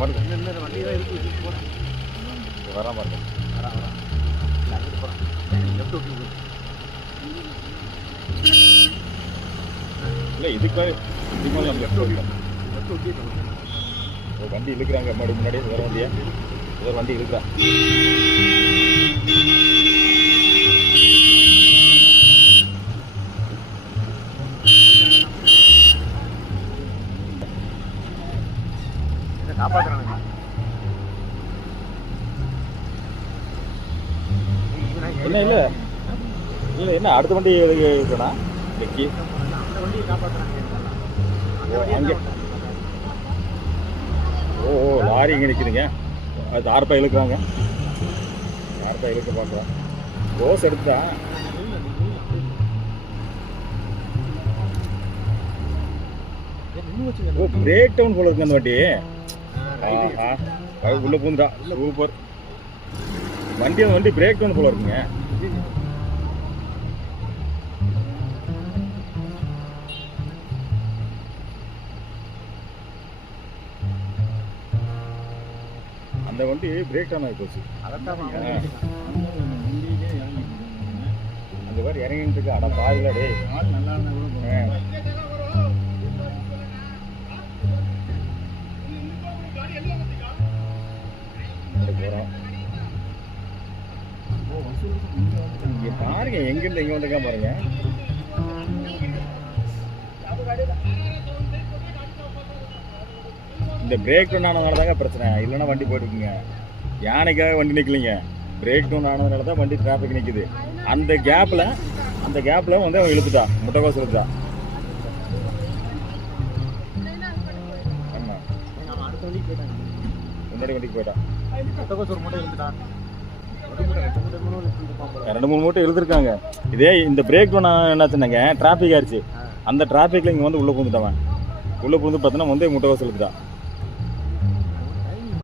வண்டி தான் இருக்கு போகிறேன் வரா பாருங்க அங்கிட்டு போகிறேன் லெஃப்ட் ஓட்டி இல்லை இதுக்கு நம்ம லெஃப்ட் ஓட்டி லெஃப்ட் ஓட்டி வண்டி இழுக்கிறாங்க முன்னாடி வேற வண்டியா ஏதோ வண்டி இழுக்கிறா காப்பாற்றுறாங்க என்ன இல்லை இல்லை என்ன அடுத்த வண்டி இருக்குண்ணா இன்னைக்கு அந்த வண்டியை காப்பாற்றுறாங்க அங்கே ஓ லாரி இங்கே நிற்குதுங்க அது தார்ப்பா இழுக்கிறாங்க தார்ப்பா இழுக்க பார்க்குறோம் ரோஸ் எடுத்தா ஓ பிரேக் டவுன் போல இருக்கு அந்த வண்டி உள்ள பூந்துடா சூப்பர் வண்டி அந்த வண்டி பிரேக் டவுன் போல இருக்குங்க அந்த வண்டி பிரேக் டவுன் ஆகி போச்சு அந்த மாதிரி இறங்கிட்டு இருக்கு அட பாருல டே நல்லா போகிறோம் இங்கே பாருங்க எங்கேருந்து எங்கே வந்திருக்கா பாருங்க இந்த பிரேக் டவுன் ஆனதுனால தாங்க பிரச்சனை இல்லைன்னா வண்டி போயிட்டுருக்குங்க யானைக்காக வண்டி நிற்கலைங்க பிரேக் டவுன் ஆனதுனால தான் வண்டி டிராஃபிக் நிற்குது அந்த கேப்பில் வந்து அவன் இழுத்துட்டா முட்டைக்கோஸ் இழுத்துட்டா ஆமாம் அடுத்த வண்டிக்கு போயிட்டாங்க முன்னாடி வண்டிக்கு போயிட்டான் ஒரு மூட்டை இருந்துட்டான் 2-3 மூட்டை இழுத்துருக்காங்க இதே இந்த பிரேக் டவுன் என்னாச்சுன்னாங்க டிராஃபிக் ஆயிடுச்சு அந்த டிராஃபிக்கில் இங்கே வந்து உள்ளே பூந்துட்டவன் உள்ளே பூந்து பார்த்தோன்னா வந்து முட்டைக்கோஸ் இழுத்துட்டான்